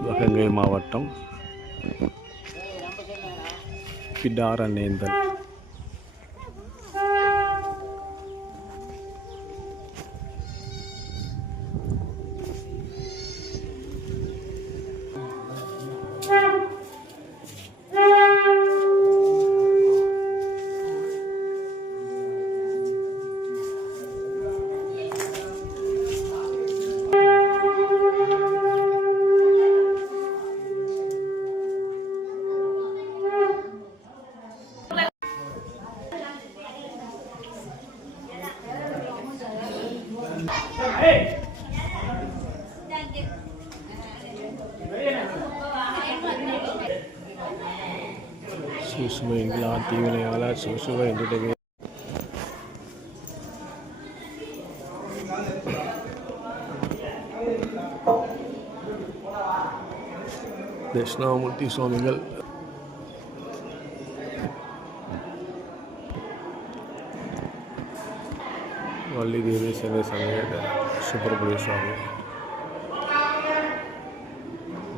சிவகங்கை மாவட்டம் பிடாரநேந்தல். Susu England TV ala susu entertainment. Deshnamurti Swamigal Valli Devi Sena Sameda Subrahmanya Swami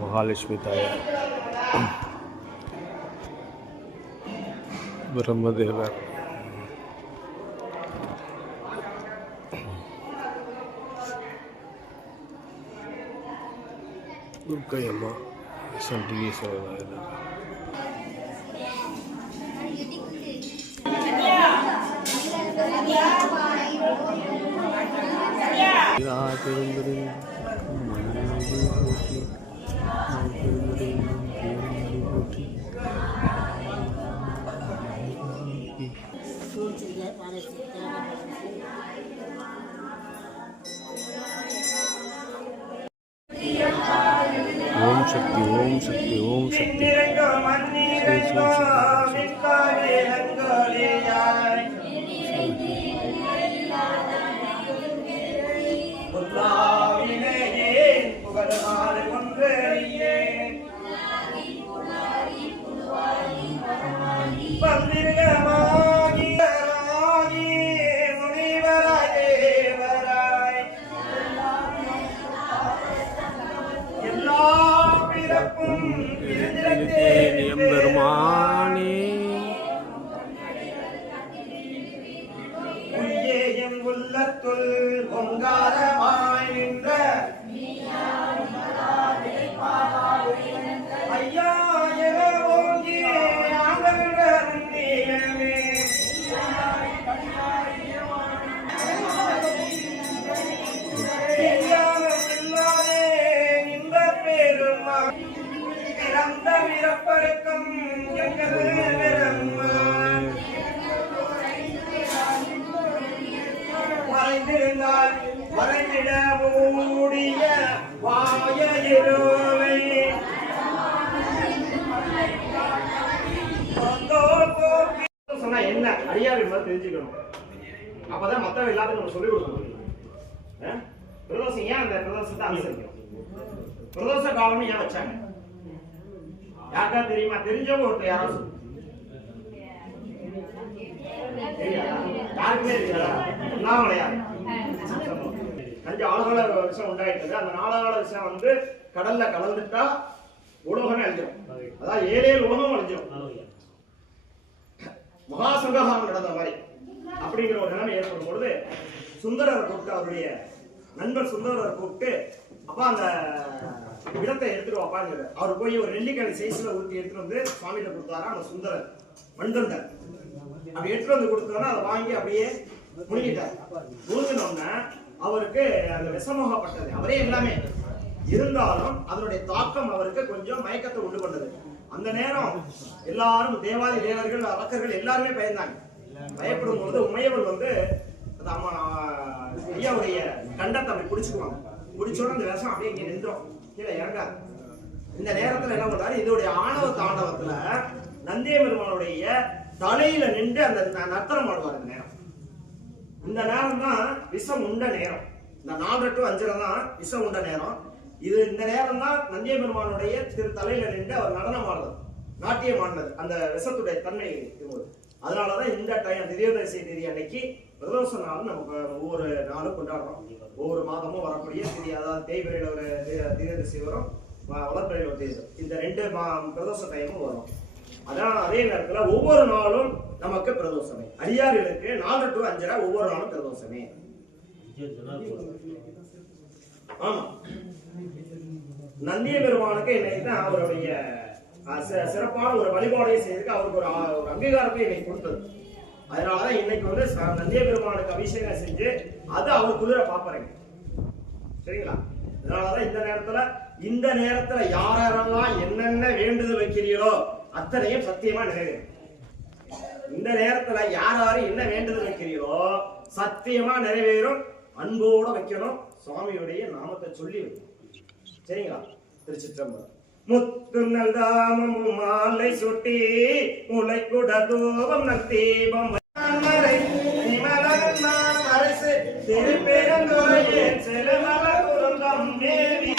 Mahalakshmi Taya Brahmadeva Durgayamma Santigeswara Om Shakti, Om Shakti, Om Shakti. பெருமானே உய்யேயம் உள்ளத்துள் பொங்காரமாய் நின்ற ஐயா என ஓங்கி ஆண்டவரே இந்த பெருமா பிறந்த விரப்பருக்கும் எங்கள் மறைந்திருந்தால் மறைந்திட மூடிய வாயிரோவை சொன்னா என்ன அடியார் என்பதை தெரிஞ்சுக்கணும். அப்பதான் மத்தவங்க எல்லாத்தையும் நம்ம சொல்லிக் கொடுக்க முடியும். பிரதோஷம் ஏன் அந்த பிரதோஷத்தை அனுசரிக்கணும்? பிரதோஷ காலம் ஏன் வச்சாங்க? யாருக்கா தெரியுமா? தெரிஞ்சவங்க ஒருத்தர் யாராவது யாருக்குமே தெரியாதா? உண்ணாமலையார் அஞ்சு ஆளுகள விஷயம் உண்டாயிட்டது. அந்த 4 விஷயம் வந்து கடல்ல கலந்துட்டா உலகமே அழிஞ்சிடும். அதாவது 7 உலகம் அழிஞ்சிடும். மகாசங்ககாரம் நடந்த மாதிரி அப்படிங்கிற ஒரு நிலைமை ஏற்படும் பொழுது சுந்தரரை கூப்பிட்டு, அவருடைய நண்பர் சுந்தரரை கூப்பிட்டு, அப்பா அந்த விடத்தை எடுத்துட்டு வாப்பாங்க. அவர் போய் ஒரு நெல்லிக்காய் சைஸ்ல ஊற்றி எடுத்துட்டு வந்து சுவாமிகிட்ட கொடுத்தாரா அந்த சுந்தரர் மண்தந்தர். அப்படி எடுத்துட்டு வந்து கொடுத்தோன்னா அதை வாங்கி அப்படியே முழுங்கிட்டார். முழுங்கினோம்னா அவருக்கு அந்த விஷமோகப்பட்டது. அவரே எல்லாமே இருந்தாலும் அதனுடைய தாக்கம் அவருக்கு கொஞ்சம் மயக்கத்தை உண்டு பண்ணது. அந்த நேரம் எல்லாரும் தேவாதி தேவர்கள் அரக்கர்கள் எல்லாருமே பயந்தாங்க. பயப்படும் பொழுது உமையவள் வந்து ஐயாவுடைய கண்டத்தை அப்படி பிடிச்சுக்குவாங்க. பிடிச்சோட அந்த விஷம் அப்படியே இங்க நின்றோம், கீழே இறங்காது. இந்த நேரத்துல என்ன பண்றாரு, இதோடைய ஆணவ தாண்டவத்துல நந்திய பெருமானுடைய தலையில நின்று அந்த நர்த்தனம் ஆடுவார். இந்த நேரம் தான் விஷம் உண்ட நேரம். இந்த 4 to 5 தான் விஷம் உண்ட நேரம். இது இந்த நேரம் தான் நந்திய பெருமானுடைய தலையில நின்று அவர் நடனம் ஆடுறது, நாட்டியம் ஆடினது அந்த விஷத்துடைய தன்மை இருந்தது. அதனாலதான் இந்த டைம் திரியோதசி தேதி அன்னைக்கு பிரதோஷ நாள் நமக்கு ஒவ்வொரு நாளும் கொண்டாடுறோம். ஒவ்வொரு மாதமும் வரக்கூடிய திதி, அதாவது தேய்பிரையில ஒரு திரியோதசி வரும், வளர்ப்பிறையில் ஒத்தியது. இந்த 2 பிரதோஷ டைமும் வரும். அதான் அதே நேரத்துல ஒவ்வொரு நாளும் நமக்கு பிரதோஷமே. அடியார்களுக்கு 4 to 5 ஒவ்வொரு நாளும் பிரதோஷமே. ஆமா, நந்திய பெருமானுக்கு இன்னைக்கு அவருடைய சிறப்பான ஒரு வழிபாடையை செய்யறதுக்கு அவருக்கு ஒரு அங்கீகாரத்தை இன்னைக்கு கொடுத்தது. அதனாலதான் இன்னைக்கு வந்து நந்திய பெருமானுக்கு அபிஷேகம் செஞ்சு அதை அவர் குளிர பாப்பறீங்க. சரிங்களா? அதனாலதான் இந்த நேரத்துல யாரெல்லாம் என்னென்ன வேண்டுதல் வைக்கிறீரோ அத்தனையும் சத்தியமா நிறைவேறும். இந்த நேரத்துல யார் என்ன வேண்டுதல் வைக்கிறீரோ சத்தியமா நிறைவேறும். அன்போட வைக்கணும். சுவாமியுடைய நாமத்தை சொல்லி வைக்கணும். சரிங்களா? திருச்சிற்றம்பலம். முத்து நல்தாமம் மாலை சுட்டி முளை குடதோபம் நல் தீபம் அரசு திருப்பெருந்துறையே செலமல குருந்தம் மேவி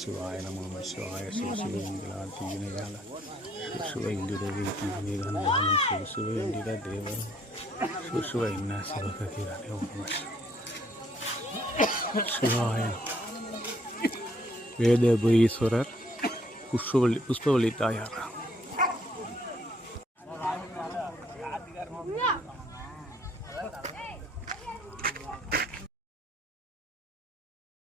சிவாய நம சிவாய சிவசிவங்களால் தீவினையால் சுசுவ இந்திர வீட்டினாலும் சுசுவ இந்திர தேவரும் சுசுவ என்ன சிவகதிரானே உண்மை சிவாய வேதபுரீஸ்வரர் புஷ்பவல்லி தாயார். Yeah.